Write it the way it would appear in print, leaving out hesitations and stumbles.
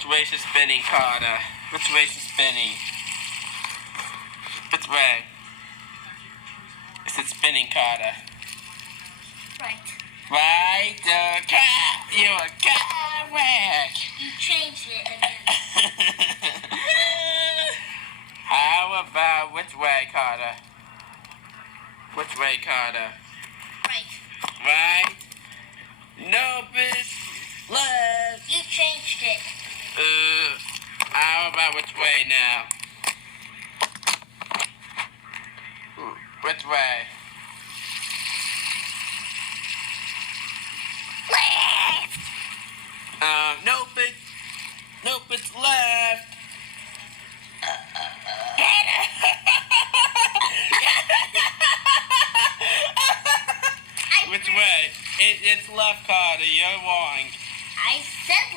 Which way is it spinning, Carter? Which way is it spinning? Which way? Is it spinning, Carter? Right. Right? You're a car wreck. You changed it again. How about which way, Carter? Which way, Carter? Right. Right? No, bitch. Left. You changed it. How about which way now? Which way? Left. Nope, it's left. Which way? It's left, Carter. You're wrong. I said